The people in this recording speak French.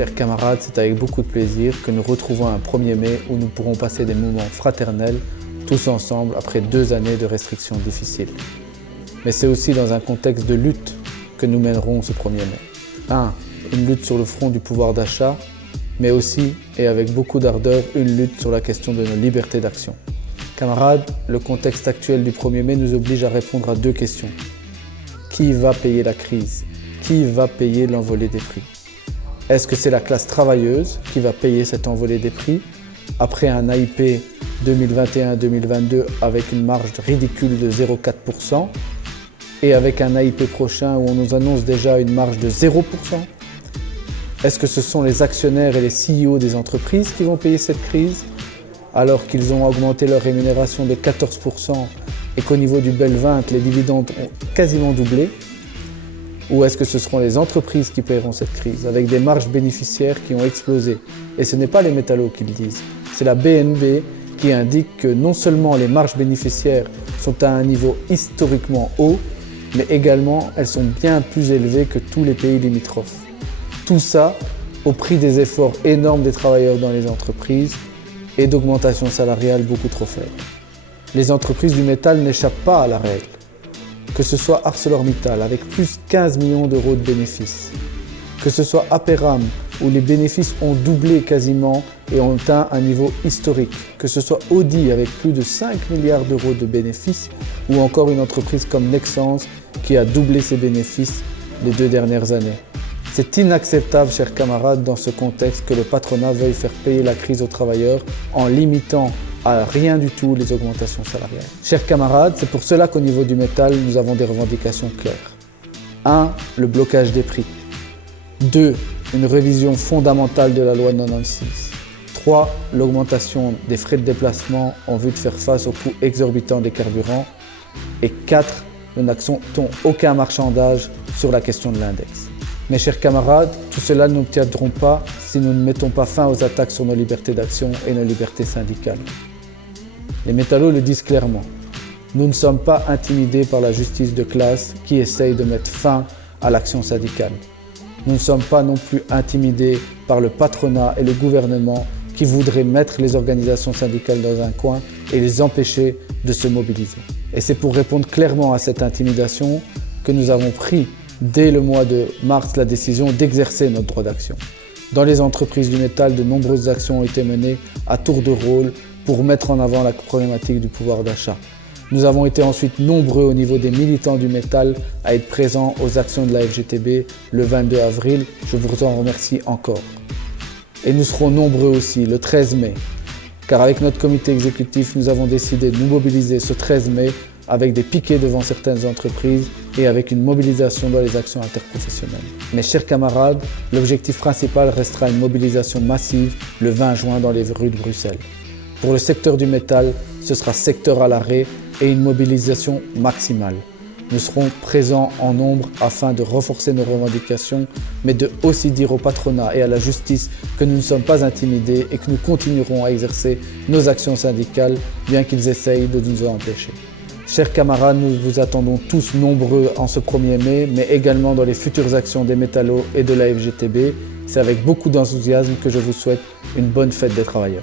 Chers camarades, c'est avec beaucoup de plaisir que nous retrouvons un 1er mai où nous pourrons passer des moments fraternels, tous ensemble, après 2 années de restrictions difficiles. Mais c'est aussi dans un contexte de lutte que nous mènerons ce 1er mai. Une lutte sur le front du pouvoir d'achat, mais aussi, et avec beaucoup d'ardeur, une lutte sur la question de nos libertés d'action. Camarades, le contexte actuel du 1er mai nous oblige à répondre à 2 questions. Qui va payer la crise? Qui va payer l'envolée des prix? Est-ce que c'est la classe travailleuse qui va payer cette envolée des prix après un AIP 2021-2022 avec une marge ridicule de 0,4% et avec un AIP prochain où on nous annonce déjà une marge de 0%? Est-ce que ce sont les actionnaires et les CEO des entreprises qui vont payer cette crise alors qu'ils ont augmenté leur rémunération de 14% et qu'au niveau du Bel 20, les dividendes ont quasiment doublé? Ou est-ce que ce seront les entreprises qui paieront cette crise avec des marges bénéficiaires qui ont explosé? Et ce n'est pas les métallos qui le disent, c'est la BNB qui indique que non seulement les marges bénéficiaires sont à un niveau historiquement haut, mais également elles sont bien plus élevées que tous les pays limitrophes. Tout ça au prix des efforts énormes des travailleurs dans les entreprises et d'augmentations salariales beaucoup trop faibles. Les entreprises du métal n'échappent pas à la règle. Que ce soit ArcelorMittal avec plus 15 millions d'euros de bénéfices, que ce soit Aperam où les bénéfices ont doublé quasiment et ont atteint un niveau historique, que ce soit Audi avec plus de 5 milliards d'euros de bénéfices ou encore une entreprise comme Nexans qui a doublé ses bénéfices les 2 dernières années. C'est inacceptable, chers camarades, dans ce contexte que le patronat veuille faire payer la crise aux travailleurs en limitant à rien du tout les augmentations salariales. Chers camarades, c'est pour cela qu'au niveau du métal, nous avons des revendications claires. 1. Le blocage des prix. 2. Une révision fondamentale de la loi 96. 3. L'augmentation des frais de déplacement en vue de faire face aux coûts exorbitants des carburants. Et 4. Nous n'acceptons aucun marchandage sur la question de l'index. Mes chers camarades, tout cela ne nous tiendront pas si nous ne mettons pas fin aux attaques sur nos libertés d'action et nos libertés syndicales. Les métallos le disent clairement. Nous ne sommes pas intimidés par la justice de classe qui essaye de mettre fin à l'action syndicale. Nous ne sommes pas non plus intimidés par le patronat et le gouvernement qui voudraient mettre les organisations syndicales dans un coin et les empêcher de se mobiliser. Et c'est pour répondre clairement à cette intimidation que nous avons pris dès le mois de mars la décision d'exercer notre droit d'action. Dans les entreprises du métal, de nombreuses actions ont été menées à tour de rôle pour mettre en avant la problématique du pouvoir d'achat. Nous avons été ensuite nombreux au niveau des militants du métal à être présents aux actions de la FGTB le 22 avril. Je vous en remercie encore. Et nous serons nombreux aussi le 13 mai, car avec notre comité exécutif, nous avons décidé de nous mobiliser ce 13 mai avec des piquets devant certaines entreprises et avec une mobilisation dans les actions interprofessionnelles. Mes chers camarades, l'objectif principal restera une mobilisation massive le 20 juin dans les rues de Bruxelles. Pour le secteur du métal, ce sera secteur à l'arrêt et une mobilisation maximale. Nous serons présents en nombre afin de renforcer nos revendications, mais de aussi dire au patronat et à la justice que nous ne sommes pas intimidés et que nous continuerons à exercer nos actions syndicales, bien qu'ils essayent de nous en empêcher. Chers camarades, nous vous attendons tous nombreux en ce 1er mai, mais également dans les futures actions des métallos et de la FGTB. C'est avec beaucoup d'enthousiasme que je vous souhaite une bonne fête des travailleurs.